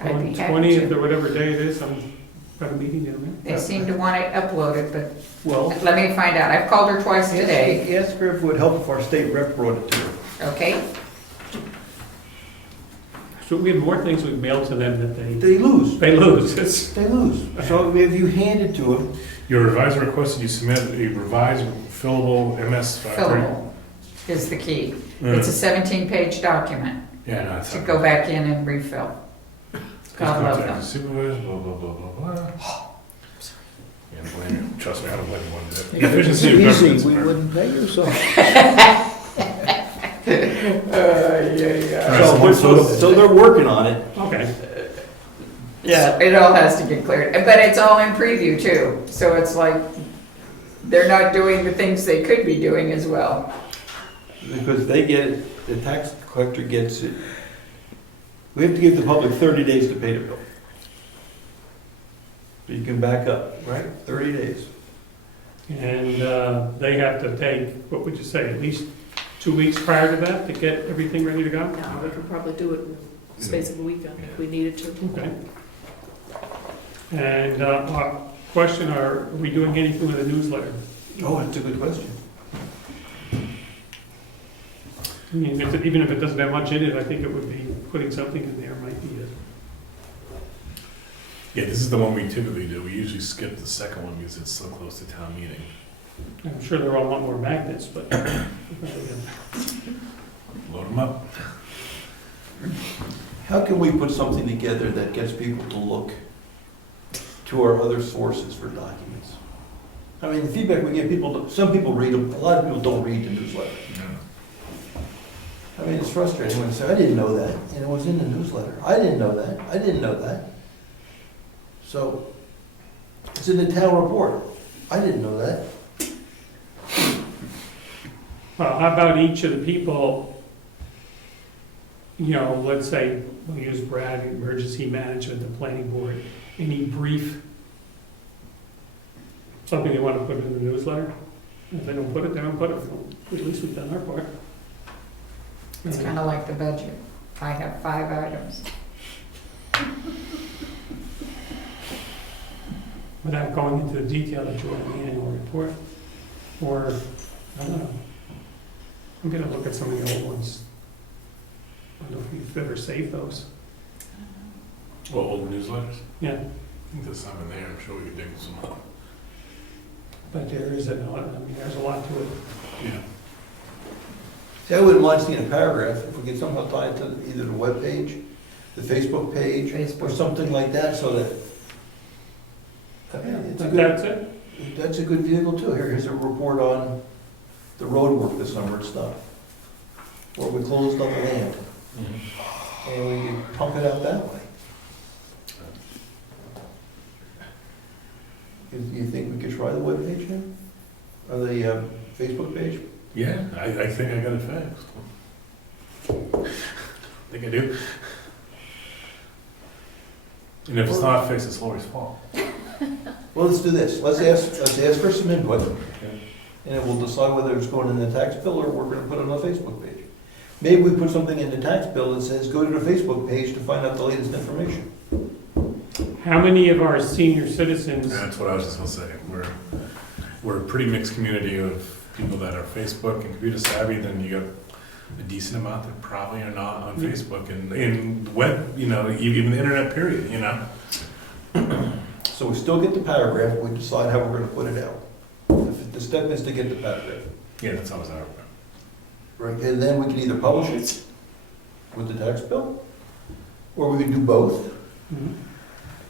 I'd On be happy 20th to. or whatever day it is, I'm got a meeting down They seem to want it uploaded, but Well, let me find out. I've called her twice today, ask her if it would help if our state rep brought it to her. okay? there. So we have more things we've mailed to them that They lose. they lose. It's, They lose. So if you hand it to them, Your revised requested you submit a revised fillable MS 530. Fillable is the key. It's a 17-page document Yeah, no, it's. to go back in and refill. God love them. Supervisor, blah, blah, blah, blah, blah. Yeah, blame you. Trust me, I don't blame you one bit. if it was Efficiency of easy, government's we part. wouldn't pay you so. Yeah. So they're working on it. okay. Yeah, it all has to get cleared, but it's all in preview too, so it's like, they're not doing the things they could be doing as well. Because they get it, the tax collector gets it. We have to give the public 30 days to pay the bill. So you can back up, right? 30 days. And they have to take, what would you say, at least 2 weeks prior to that to get everything ready to go? No, we could probably do it in the space of a weekend if we needed to. Okay. And question, are we doing anything with the newsletter? Oh, that's a good question. I mean, even if it doesn't have much in it, I think it would be, putting something in there might be it. Yeah, this is the one we typically do. We usually skip the second one because it's so close to town meeting. I'm sure there are a lot more magnets, but. Load them up. How can we put something together that gets people to look to our other sources for documents? I mean, the feedback we get, some people read them, a lot of people don't read the newsletter. I mean, it's frustrating when they say, I didn't know that, and it was in the newsletter. I didn't know that, I didn't know that. So, it's in the town report. I didn't know that. Well, how about each of the people, you know, let's say, we'll use Brad, emergency management, the planning board, any brief, something they want to put in the newsletter? If they don't put it, they don't put it. At least we've done our part. It's kind of like the budget. I have 5 items. Without going into the detail that you want in the annual report, or, I don't know. I'm gonna look at some of the old ones. I don't know if you've ever saved those. Well, old newsletters? Yeah, I think there's some in there. I'm sure we could dig some up. but there is a there's a lot to it. Yeah. See, I wouldn't mind seeing a paragraph, if we get somehow tied to either the webpage, the Facebook page, or Facebook. something like that, so that, I mean, it's a But good, that's it. that's a good vehicle too. Here's a report on the road work this summer and stuff, where we closed on the land, and we can pump it out that way. Do you think we could try the webpage now? Or the Facebook page? Yeah, I think I got it fixed. I think I do. And if it's not fixed, it's Lori's fault. Well, let's do this. Let's ask for some input, and then we'll decide whether it's going in the tax bill or we're gonna put it on the Facebook page. Maybe we put something in the tax bill that says, go to the Facebook page to find out the latest information. How many of our senior citizens, That's what I was just gonna say. We're a pretty mixed community of people that are Facebook and computer savvy, then you got a decent amount that probably are not on Facebook and in web, you know, even the internet period, you know? So we still get the paragraph, we decide how we're gonna put it out. The step is to get the paragraph. Yeah, that's always our. Right, and then we can either publish it with the tax bill, or we can do both, Mhm.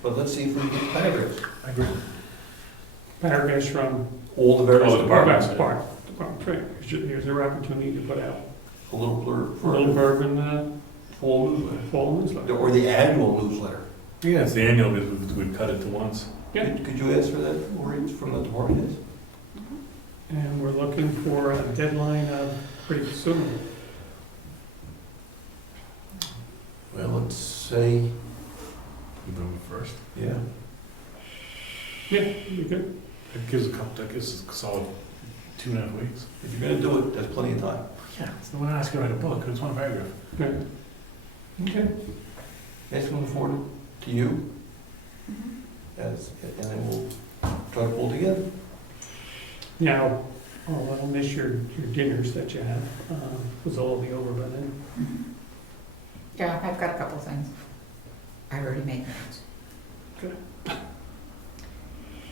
but let's see if we can get the paragraphs. I agree. paragraphs from All the various All the departments. departments. department, right, here's their opportunity to put out A little blurb a for little verb in the full newsletter. fall newsletter. Or the annual newsletter. Yeah, it's the annual, we'd cut it to once. Yeah, Could you ask for that, Maureen, from the department heads? and we're looking for a deadline of pretty soon. Well, let's say, November 1st. yeah. Yeah, you good? That gives us a solid 2.5 weeks. If you're gonna do it, there's plenty of time. Yeah, it's the one I asked you to write a book, it's one paragraph. Good. Okay. Ask them to forward it to you, and then we'll try to pull together. Now, I'll miss your dinners that you have, because they'll all be over by then. Yeah, I've got a couple things. I already made notes.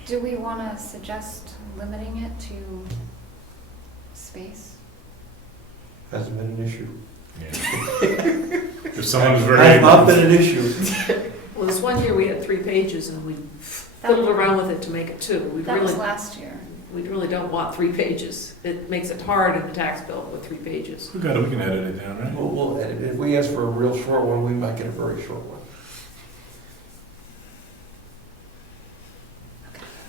Do we want to suggest limiting it to space? Hasn't been an issue. Yeah. If someone's very. Has not been an issue. Well, this one year we had 3 pages and we fiddled around with it to make it 2. That was last year. We really don't want 3 pages. It makes it hard in the tax bill with 3 pages. We got it, we can edit it down, right? We'll edit it. If we ask for a real short one, we might get a very short one.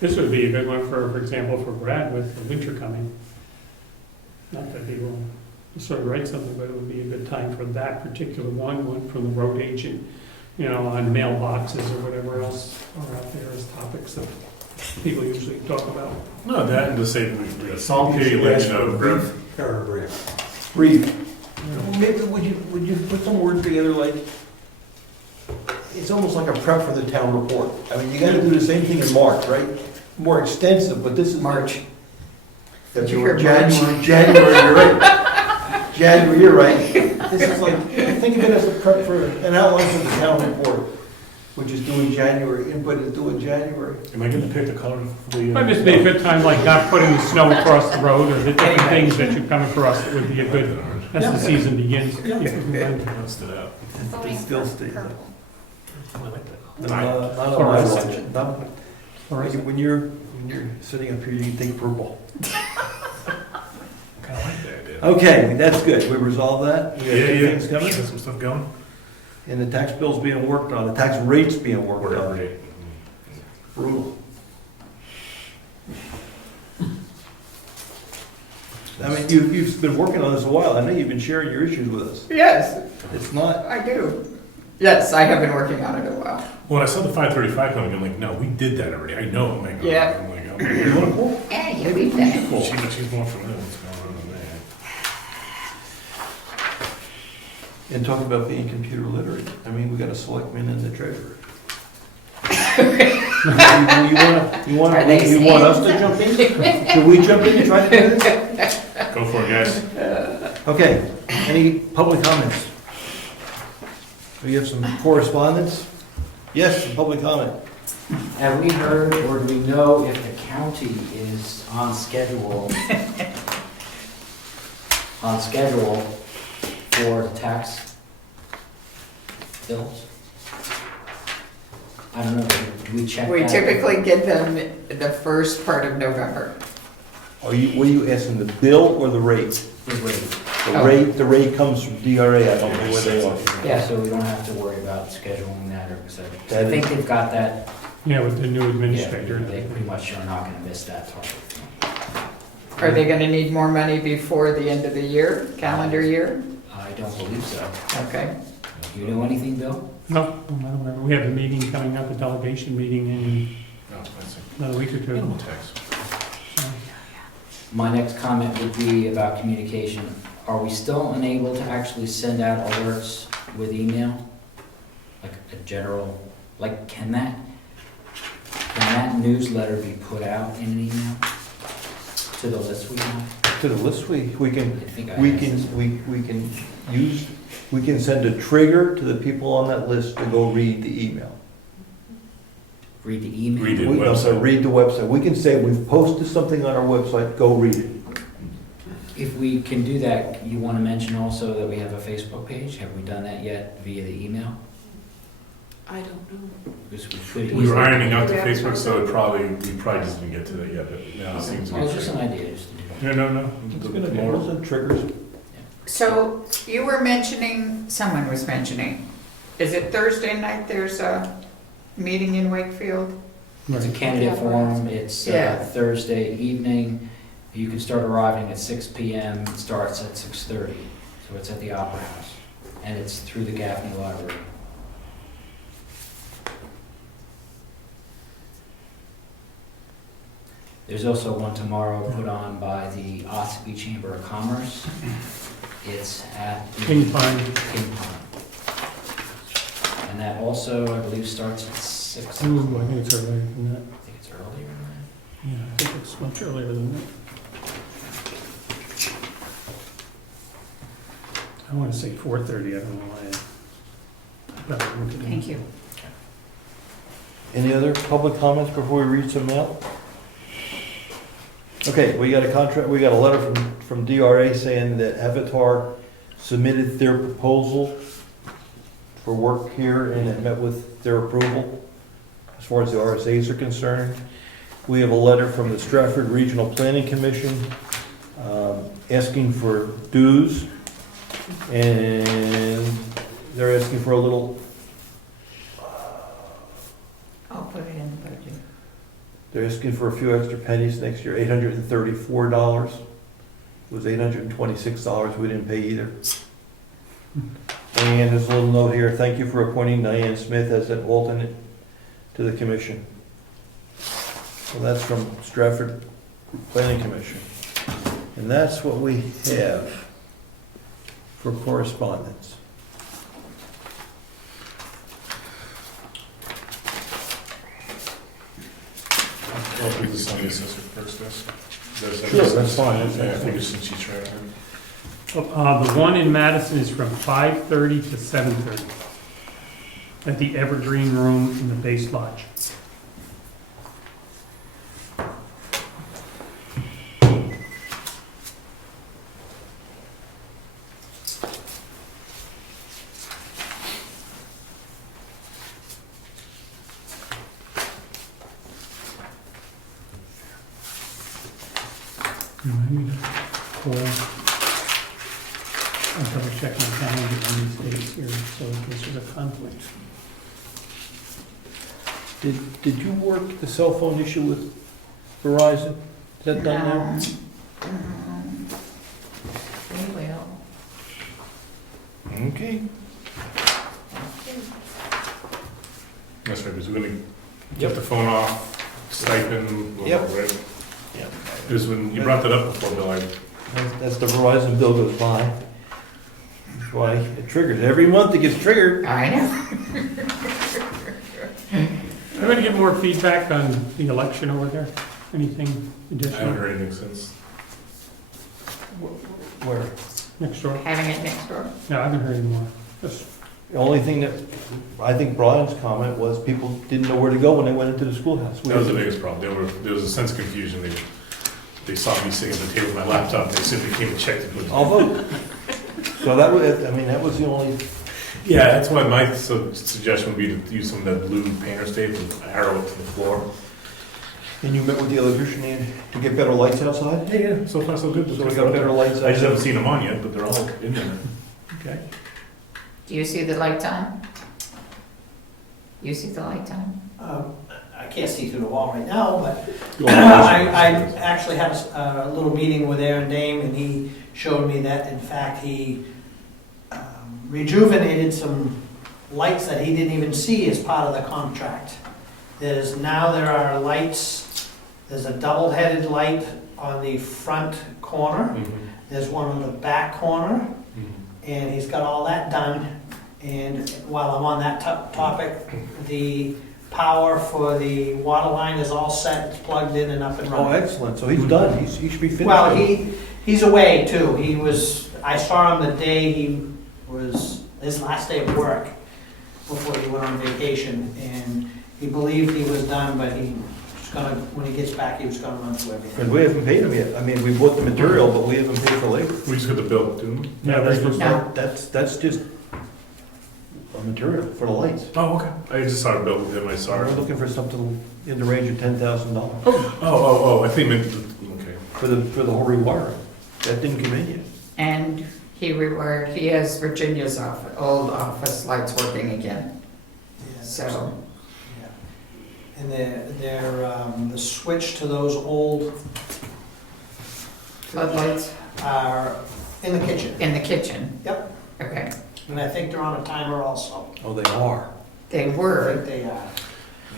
This would be a good one for example, for Brad with the winter coming. Not that he will sort of write something, but it would be a good time for that particular one from the road agent, you know, on mailboxes or whatever else are out there as topics that people usually talk about. No, that and to say, we Salt okay, let you know, brief paragraph. Brief. Maybe would you put some words together like, it's almost like a prep for the town report. I mean, you gotta do the same thing in March, right? More extensive, but this is. March. February, January, you're right. January, you're right. This is like, think of it as a prep for, an outline for the town report, which is due in January, input is due in January. Am I getting to pick the color of the? Might just be a good time, like not putting the snow across the road or the different things that you come across that would be a good, as the season begins. Yeah. Let's do that. Voting still for stays purple. I like that. Not on my watch. Not- When you're sitting up here, you think purple. Kinda like that idea. Okay, that's good. We resolved that? We got Yeah, good yeah. things coming? Got some stuff going? And the tax bill's being worked on, the tax rates being worked Whatever. on. Brutal. I mean, you've been working on this a while. I know you've been sharing your issues with us. Yes, It's not, I do. Yes, I have been working on it a while. When I saw the 535 coming, I'm like, no, we did that already. I know. I'm like, oh, Yeah. I'm like, oh, you want to pull? Yeah, you did that. Well, she's more familiar with what's going on than that. And talk about being computer literate. I mean, we got a selectman and the treasurer. You want Are they us to jump in? Should we jump in and try to do this? Go for it, guys. Okay, any public comments? We have some correspondence? Yes, some public comment. Have we heard or do we know if the county is on schedule for the tax bills? I don't know, do we check that? We typically get them the first part of November. What are you asking, the bill or the rate? The rate. The rate comes from DRA, I don't know where they are. Yeah, so we don't have to worry about scheduling that or, so That I think is- they've got that. Yeah, with the new Yeah, administrator. they pretty much are not gonna miss that target. Are they gonna need more money before the end of the year, calendar year? I don't believe so. Okay. Do you know anything, Bill? No, we have a meeting coming up, a delegation meeting in No, that's another week or two. Minimal tax. My next comment would be about communication. Are we still unable to actually send out alerts with email? Like a general, like can that newsletter be put out in an email to the list we have? To the list, we I can, think I we asked this. we can send a trigger to the people on that list to go read the email. Read the email? Read it. I'm sorry, read the website. We can say, we've posted something on our website, go read it. If we can do that, you want to mention also that we have a Facebook page? Have we done that yet via the email? I don't know. Because we could We were easily- ironing out the Facebook, so we probably just didn't get to that yet, but now it seems to Well, be. it's just an idea, just to do that. No. It's gonna be more than triggers. So you were mentioning, someone was mentioning, is it Thursday night there's a meeting in Wakefield? It's a candidate forum, it's Yeah. Thursday evening. You can start arriving at 6 PM, it starts at 6:30. So it's at the Opera House, and it's through the Gaffney Library. There's also one tomorrow put on by the Ossipee Chamber of Commerce. It's at the King Pine. King Pine. And that also, I believe, starts at 6. I Ooh, I think it's earlier than that. think it's earlier than that. Yeah, I think it's much earlier than that. I want to say 4:30, I don't know why. Thank you. Any other public comments before we read some mail? Okay, we got a contract, we got a letter from DRA saying that Avatar submitted their proposal for work here and it met with their approval as far as the RSAs are concerned. We have a letter from the Stratford Regional Planning Commission asking for dues, and they're asking for a little, I'll put it in the budget. They're asking for a few extra pennies next year, $834. It was $826 we didn't pay either. And there's a little note here, thank you for appointing Diane Smith as an alternate to the commission. So that's from Stratford Planning Commission. And that's what we have for correspondence. I'll be the Sunday assessment first, yes. Sure, that's fine. Yeah, I think it's since she's right. The one in Madison is from 5:30 to 7:30 at the Evergreen Room in the Base Lodge. Remind me to call. I'll double check my calendar on these dates here, so in case there's a conflict. Did you work the cell phone issue with Verizon? Is that done now? We will. Okay. That's right, because we're gonna get the phone off, stipend, Yep. right? Yep. Because when you brought that up before, Bill, That's the Verizon bill goes by. That's why it triggers. Every month it gets triggered. I know. I'm going to get more feedback on the election over there. Anything I haven't additional heard anything since. Where? next door? Having it next door. No, I haven't heard any more. Just, The only thing that, I think Brian's comment was people didn't know where to go when they went into the schoolhouse. That was the biggest problem. There was a sense of confusion. They saw me sitting at the table with my laptop. They simply came and checked it. I'll vote. So that was, I mean, that was the only, Yeah, that's why my suggestion would be to use some of that blue painter's tape and arrow it to the floor. and you met with the electrician to get better lights outside? Yeah, so far so good. So we got better lights I just haven't outside? seen them on yet, but they're all in there. Okay. Do you see the lights on? You see the lights on? I can't see through the wall right now, but You I actually had a little meeting with Aaron Dame, and he showed me that, in fact, he rejuvenated some lights that he didn't even see as part of the contract. There are lights, there's a double-headed light on the front corner, Mhm, there's one on the back corner, mhm. and he's got all that done. And while I'm on that topic, the power for the water line is all set, it's plugged in and up and Oh, running. excellent. So he's done. He should be finished. Well, he's away too. I saw him the day his last day of work before he went on vacation, and he believed he was done, but when he gets back, he was gonna run through everything. And we haven't paid him yet. I mean, we bought the material, but we haven't paid for labor. We just got the bill, didn't we? yeah, That's there's No. That's just a material for the lights. Oh, okay. I just saw a bill with him, I saw We're it. looking for something in the range of $10,000 I think, okay. for the whole rewiring. That didn't come in yet. And he has Virginia's old office lights working again, so. Yeah. And the switch to those old Floodlights are in the kitchen. in the kitchen? Yep. Okay, And I think they're on a timer also. Oh, they are. they I were, think they are.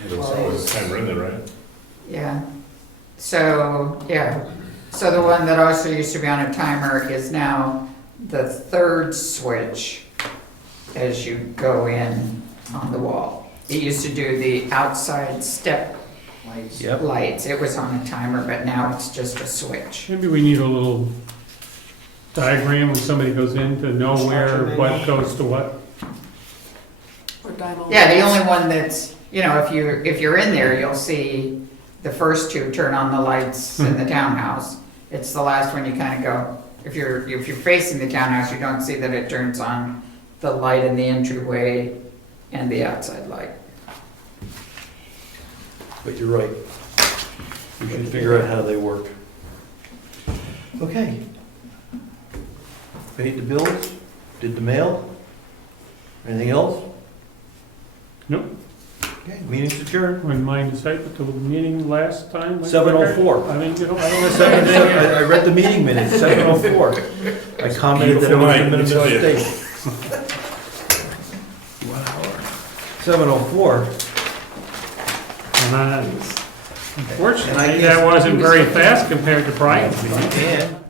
Yeah, there was a timer in there, right? yeah. So, yeah, so the one that also used to be on a timer is now the third switch as you go in on the wall. It used to do the outside step Lights. Yep. lights, it was on a timer, but now it's just a switch. maybe we need a little diagram when somebody goes in to know where, what goes to what. Or Dymo. Yeah, the only one that's, if you're in there, you'll see the first two turn on the lights in the townhouse. It's the last one you kind of go, if you're facing the townhouse, you don't see that it turns on the light in the entryway and the outside light. But you're right. We should figure out how they work. Okay. Paid the bills, did the mail. Anything else? Nope. Okay, meeting's adjourned. Wouldn't mind to say, but the meeting last time. went 7:04. quicker. I mean, you know, I don't know. I read the meeting minutes, 7:04. I commented that it was a Beautiful night, let me minimum tell you. mistake. 7:04. Unfortunately, that wasn't very fast compared to Brian's meeting. And